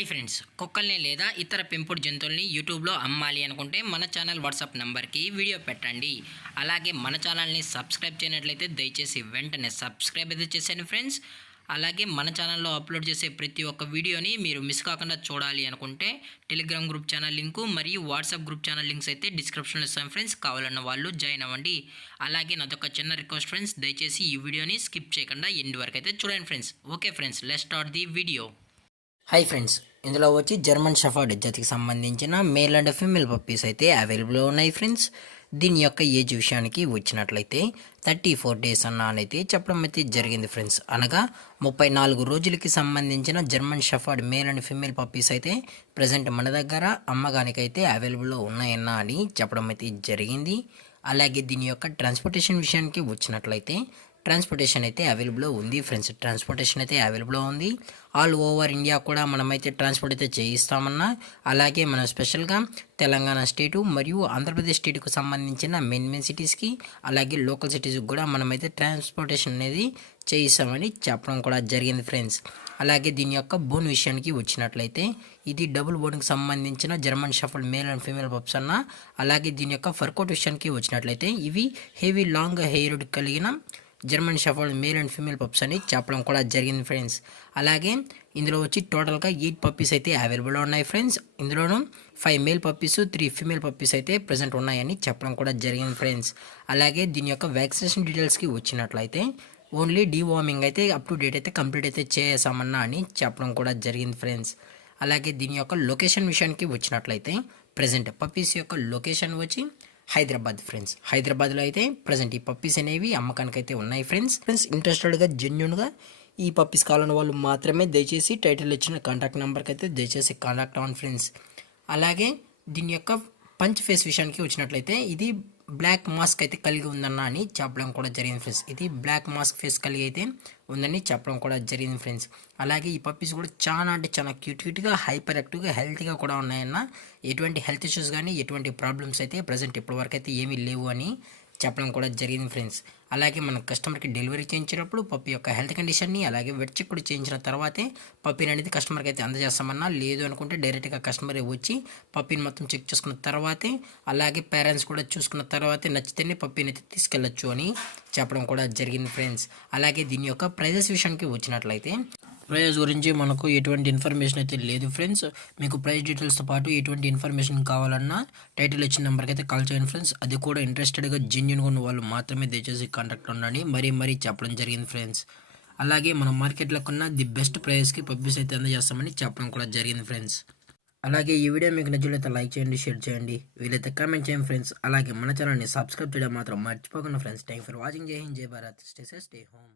Hi friends, కుక్కల్ని లేదా ఇతర పెంపుడు జంతువుల్ని యూట్యూబ్లో అమ్మాలి అనుకుంటే మన ఛానల్ వాట్సాప్ నెంబర్కి వీడియో పెట్టండి. అలాగే మన ఛానల్ని సబ్స్క్రైబ్ చేయనట్లయితే దయచేసి వెంటనే సబ్స్క్రైబ్ అయితే చేసేయండి ఫ్రెండ్స్. అలాగే మన ఛానల్లో అప్లోడ్ చేసే ప్రతి ఒక్క వీడియోని మీరు మిస్ కాకుండా చూడాలి అనుకుంటే టెలిగ్రామ్ గ్రూప్ ఛానల్ లింకు మరియు వాట్సాప్ గ్రూప్ ఛానల్ లింక్స్ అయితే డిస్క్రిప్షన్లో ఇస్తాను ఫ్రెండ్స్. కావాలన్న వాళ్ళు జాయిన్ అవ్వండి. అలాగే నాదొక చిన్న రిక్వెస్ట్ ఫ్రెండ్స్, దయచేసి ఈ వీడియోని స్కిప్ చేయకుండా ఎండ్ వరకు అయితే చూడండి friends. Okay friends, let's start the video. Hi friends, ఇందులో వచ్చి జర్మన్ షెఫర్డ్ జాతికి సంబంధించిన మేల్ అండ్ ఫీమేల్ పప్పీస్ అయితే అవైలబుల్లో ఉన్నాయి ఫ్రెండ్స్. దీని యొక్క ఏజ్ విషయానికి వచ్చినట్లయితే 34 days అయితే చెప్పడం అయితే జరిగింది ఫ్రెండ్స్. అనగా 34 రోజులకి సంబంధించిన German shepherd male and female puppies అయితే ప్రజెంట్ మన దగ్గర అమ్మగానికైతే అవైలబుల్లో ఉన్నాయన్నా అని చెప్పడం అయితే జరిగింది. అలాగే దీని యొక్క ట్రాన్స్పోర్టేషన్ విషయానికి వచ్చినట్లయితే ట్రాన్స్పోర్టేషన్ అయితే అవైలబుల్లో ఉంది ఫ్రెండ్స్. ట్రాన్స్పోర్టేషన్ అయితే అవైలబుల్లో ఉంది. ఆల్ ఓవర్ ఇండియా కూడా మనమైతే ట్రాన్స్పోర్ట్ అయితే చేయిస్తామన్నా. అలాగే మనం స్పెషల్గా తెలంగాణ స్టేటు మరియు ఆంధ్రప్రదేశ్ స్టేట్కు సంబంధించిన మెయిన్ సిటీస్కి అలాగే లోకల్ సిటీస్కి కూడా మనమైతే ట్రాన్స్పోర్టేషన్ అనేది చేయిస్తామని చెప్పడం కూడా జరిగింది ఫ్రెండ్స్. అలాగే దీని యొక్క బోన్ విషయానికి వచ్చినట్లయితే ఇది డబుల్ బోన్కి సంబంధించిన German shepherd male and female pups అన్న. అలాగే దీని యొక్క ఫర్కోట్ విషయానికి వచ్చినట్లయితే ఇవి హెవీ లాంగ్ హెయిర్ కలిగిన German shepherd male and female pups అని చెప్పడం కూడా జరిగింది ఫ్రెండ్స్. అలాగే ఇందులో వచ్చి టోటల్గా 8 పప్పీస్ అయితే అవైలబుల్లో ఉన్నాయి ఫ్రెండ్స్. ఇందులోనూ 5 మేల్ పప్పీస్ 3 ఫీమేల్ పప్పీస్ అయితే ప్రజెంట్ ఉన్నాయని చెప్పడం కూడా జరిగింది ఫ్రెండ్స్. అలాగే దీని యొక్క వ్యాక్సినేషన్ డీటెయిల్స్కి వచ్చినట్లయితే ఓన్లీ డీవార్మింగ్ అయితే అప్ టు డేట్ అయితే కంప్లీట్ అయితే చేసామన్నా అని చెప్పడం కూడా జరిగింది ఫ్రెండ్స్. అలాగే దీని యొక్క లొకేషన్ విషయానికి వచ్చినట్లయితే ప్రజెంట్ పప్పీస్ యొక్క లొకేషన్ వచ్చి హైదరాబాద్ ఫ్రెండ్స్. హైదరాబాద్లో అయితే ప్రజెంట్ ఈ పప్పీస్ అనేవి అమ్మకానికి అయితే ఉన్నాయి ఫ్రెండ్స్. ఇంట్రెస్టెడ్గా జెన్యున్గా ఈ పప్పీస్ కావాలన్న వాళ్ళు మాత్రమే దయచేసి టైటిల్ ఇచ్చిన కాంటాక్ట్ నెంబర్కి అయితే దయచేసి కాంటాక్ట్ అవ్వండి ఫ్రెండ్స్. అలాగే దీని యొక్క పంచ్ ఫేస్ విషయానికి వచ్చినట్లయితే ఇది బ్లాక్ మాస్క్ అయితే కలిగి ఉందన్న అని చెప్పడం కూడా జరిగింది ఫ్రెండ్స్. ఇది బ్లాక్ మాస్క్ ఫేస్ కలిగి అయితే ఉందని చెప్పడం కూడా జరిగింది ఫ్రెండ్స్. అలాగే ఈ పప్పీస్ కూడా చాలా అంటే చాలా క్యూట్గా హైపర్ యాక్టివ్గా హెల్తీగా కూడా ఉన్నాయన్న. ఎటువంటి హెల్త్ ఇష్యూస్ కానీ ఎటువంటి ప్రాబ్లమ్స్ అయితే ప్రజెంట్ ఇప్పటివరకు అయితే ఏమీ లేవు అని చెప్పడం కూడా జరిగింది ఫ్రెండ్స్. అలాగే మన కస్టమర్కి డెలివరీ చేయించేటప్పుడు పప్పి యొక్క హెల్త్ కండిషన్ని అలాగే వెట్ చెక్ కూడా చేయించిన తర్వాతే పప్పిని అనేది కస్టమర్కి అయితే అందజేస్తామన్నా. లేదు అనుకుంటే డైరెక్ట్గా కస్టమరే వచ్చి పప్పిని మొత్తం చెక్ చేసుకున్న తర్వాతే అలాగే పేరెంట్స్ కూడా చూసుకున్న తర్వాతే నచ్చితేనే పప్పిని అయితే తీసుకెళ్ళచ్చు అని చెప్పడం కూడా జరిగింది ఫ్రెండ్స్. అలాగే దీని యొక్క ప్రైజెస్ విషయానికి వచ్చినట్లయితే ప్రైస్ గురించి మనకు ఎటువంటి ఇన్ఫర్మేషన్ అయితే లేదు ఫ్రెండ్స్. మీకు ప్రైస్ డీటెయిల్స్తో పాటు ఎటువంటి ఇన్ఫర్మేషన్ కావాలన్నా టైటిల్ వచ్చిన నెంబర్కి అయితే కాల్ చేయండి ఫ్రెండ్స్. అది కూడా ఇంట్రెస్టెడ్గా జెన్యున్గా ఉన్న వాళ్ళు మాత్రమే దయచేసి కాంటాక్ట్ ఉండండి మరీ చెప్పడం జరిగింది ఫ్రెండ్స్. అలాగే మన మార్కెట్లో కన్నా ది బెస్ట్ ప్రైస్కి పప్పీస్ అయితే అందజేస్తామని చెప్పడం కూడా జరిగింది ఫ్రెండ్స్. అలాగే ఈ వీడియో మీకు నచ్చినట్లయితే లైక్ చేయండి, షేర్ చేయండి, వీలైతే కామెంట్ చేయండి ఫ్రెండ్స్. అలాగే మన ఛానల్ని సబ్స్క్రైబ్ చేయడం మాత్రం మర్చిపోకుండా ఫ్రెండ్స్. Thank for watching. జై హింద్, జై Bharat, stay safe, stay home.